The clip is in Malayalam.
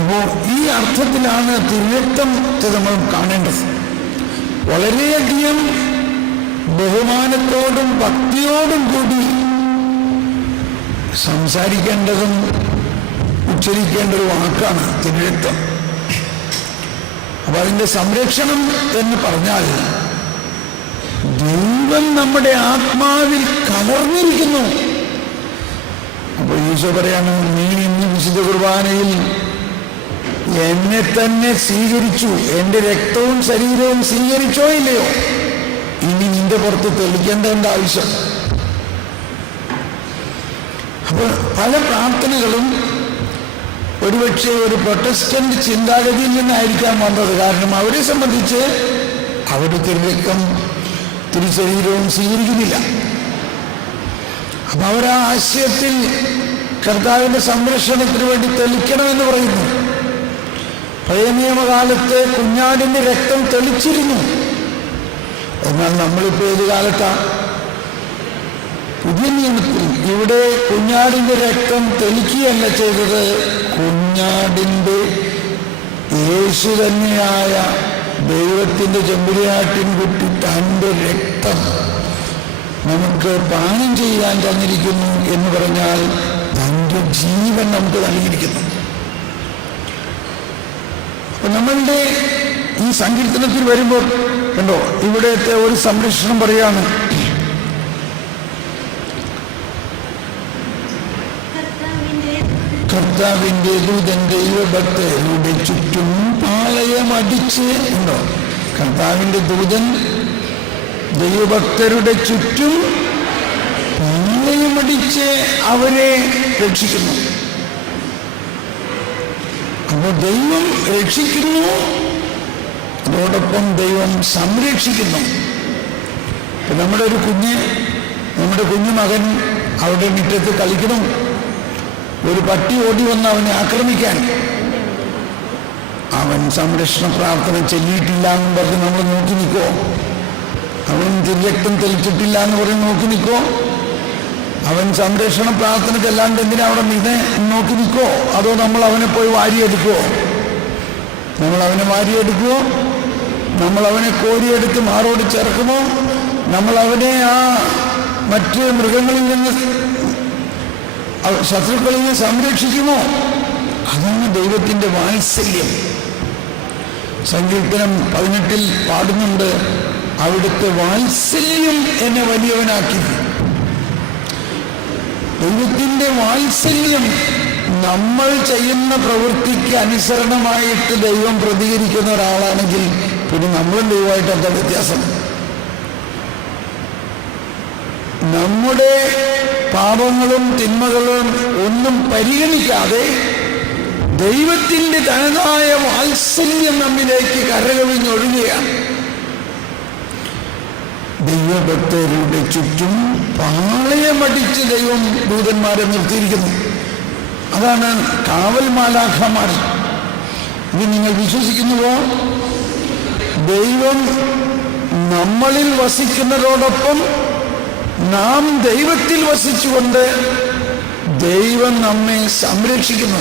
അപ്പോൾ ഈ അർത്ഥത്തിലാണ് തിരുരക്തത്തെ നമ്മൾ കാണേണ്ടത്. വളരെയധികം ബഹുമാനത്തോടും ഭക്തിയോടും കൂടി സംസാരിക്കേണ്ടതും ഉച്ചരിക്കേണ്ട ഒരു വാക്കാണ് തിരുരക്തം. അപ്പൊ അതിൻ്റെ സംരക്ഷണം എന്ന് പറഞ്ഞാൽ ദൈവം നമ്മുടെ ആത്മാവിൽ കലർന്നിരിക്കുന്നു. അപ്പോൾ ഈശോ പറയാണ്, നീ ഇന്ന് വിശുദ്ധ കുർബാനയിൽ എന്നെ തന്നെ സ്വീകരിച്ചു, എൻ്റെ രക്തവും ശരീരവും സ്വീകരിച്ചോ ഇല്ലയോ, ഇനി നിന്റെ പുറത്ത് തെളിക്കേണ്ടതിൻ്റെ ആവശ്യം. അപ്പോൾ പല പ്രാർത്ഥനകളും ഒരുപക്ഷെ ഒരു പ്രൊട്ടസ്റ്റന്റ് ചിന്താഗതിയിൽ നിന്നായിരിക്കാൻ വന്നത്. കാരണം അവരെ സംബന്ധിച്ച് അവരുടെ തിരുരക്തം തിരുശരീരവും സ്വീകരിക്കുന്നില്ല. അപ്പൊ അവരാ ആശയത്തിൽ കർത്താവിന്റെ സംരക്ഷണത്തിന് വേണ്ടി തെളിക്കണമെന്ന് പറയുന്നു. പഴയ നിയമകാലത്ത് കുഞ്ഞാടിന്റെ രക്തം തെളിച്ചിരുന്നു. എന്നാൽ നമ്മളിപ്പോൾ ഏത് കാലത്താ? പുതിയ നിയമത്തിൽ ഇവിടെ കുഞ്ഞാടിന്റെ രക്തം തെളിക്കുകയല്ല ചെയ്തത്, കുഞ്ഞാടിന്റെ യേശു തന്നെയായ ദൈവത്തിന്റെ ചെമ്പുരാട്ടിൻകുട്ടി തൻ്റെ രക്തം നമുക്ക് പാനം ചെയ്യാൻ തന്നിരിക്കുന്നു എന്ന് പറഞ്ഞാൽ തൻ്റെ ജീവൻ നമുക്ക് നൽകിയിരിക്കുന്നു. അപ്പൊ നമ്മളുടെ ഈ സങ്കീർത്തനത്തിൽ വരുമ്പോൾ കണ്ടോ, ഇവിടത്തെ ഒരു സംരക്ഷണം പറയാണ്, കർത്താവിൻ്റെ ദൂതൻ ദൈവഭക്തരുടെ ചുറ്റും പാളയമടിച്ച്. ഉണ്ടോ, കർത്താവിൻ്റെ ദൂതൻ ദൈവഭക്തരുടെ ചുറ്റും പാളയമടിച്ച് അവരെ രക്ഷിക്കുന്നു. അപ്പോൾ ദൈവം രക്ഷിക്കുന്നു, അതോടൊപ്പം ദൈവം സംരക്ഷിക്കുന്നു. നമ്മുടെ കുഞ്ഞു മകൻ അവിടെ മുറ്റത്ത് കളിക്കണം, ഒരു പട്ടി ഓടി വന്ന് അവനെ ആക്രമിക്കാൻ, അവൻ സംരക്ഷണ പ്രാർത്ഥന ചെല്ലിയിട്ടില്ല എന്ന് പറഞ്ഞ് നമ്മൾ നോക്കി നിൽക്കോ? അവൻ തിരുരക്തം തെളിച്ചിട്ടില്ല എന്ന് പറഞ്ഞ് നോക്കി നിൽക്കോ? അവൻ സംരക്ഷണ പ്രാർത്ഥനയ്ക്ക് അല്ലാണ്ട് എന്തിനാ അവിടെ നോക്കി നിൽക്കോ? അതോ നമ്മൾ അവനെ പോയി വാരിയെടുക്കുവോ? നമ്മൾ അവനെ വാരിയെടുക്കുവോ? നമ്മൾ അവനെ കോരിയെടുത്ത് മാറോട് ചേർക്കുമോ? നമ്മൾ അവനെ ആ മറ്റ് മൃഗങ്ങളിൽ നിന്ന്, ശത്രുക്കളിൽ നിന്ന് സംരക്ഷിക്കുമോ? അതാണ് ദൈവത്തിൻ്റെ വാത്സല്യം. സങ്കീർത്തനം 18 പാടുന്നുണ്ട്, അവിടുത്തെ വാത്സല്യം എന്നെ വലിയവനാക്കി. ദൈവത്തിൻ്റെ വാത്സല്യം, നമ്മൾ ചെയ്യുന്ന പ്രവൃത്തിക്ക് അനുസരണമായിട്ട് ദൈവം പ്രതികരിക്കുന്ന ഒരാളാണെങ്കിൽ പിന്നെ നമ്മളും ദൈവമായിട്ട് എന്താ വ്യത്യാസം? നമ്മുടെ പാപങ്ങളും തിന്മകളും ഒന്നും പരിഗണിക്കാതെ ദൈവത്തിൻ്റെ തനതായ വാത്സല്യം നമ്മിലേക്ക് കരകവിഞ്ഞൊഴുകുകയാണ്. ദൈവഭക്തരുടെ ചുറ്റും പാളയമടിച്ച് ദൈവം ദൂതന്മാരെ നിർത്തിയിരിക്കുന്നു. അതാണ് കാവൽ മാലാഖമാർ. ഇത് നിങ്ങൾ വിശ്വസിക്കുന്നുവോ? ദൈവം നമ്മളിൽ വസിക്കുന്നതോടൊപ്പം നാം ദൈവത്തിൽ വസിച്ചുകൊണ്ട് ദൈവം നമ്മെ സംരക്ഷിക്കുന്നു.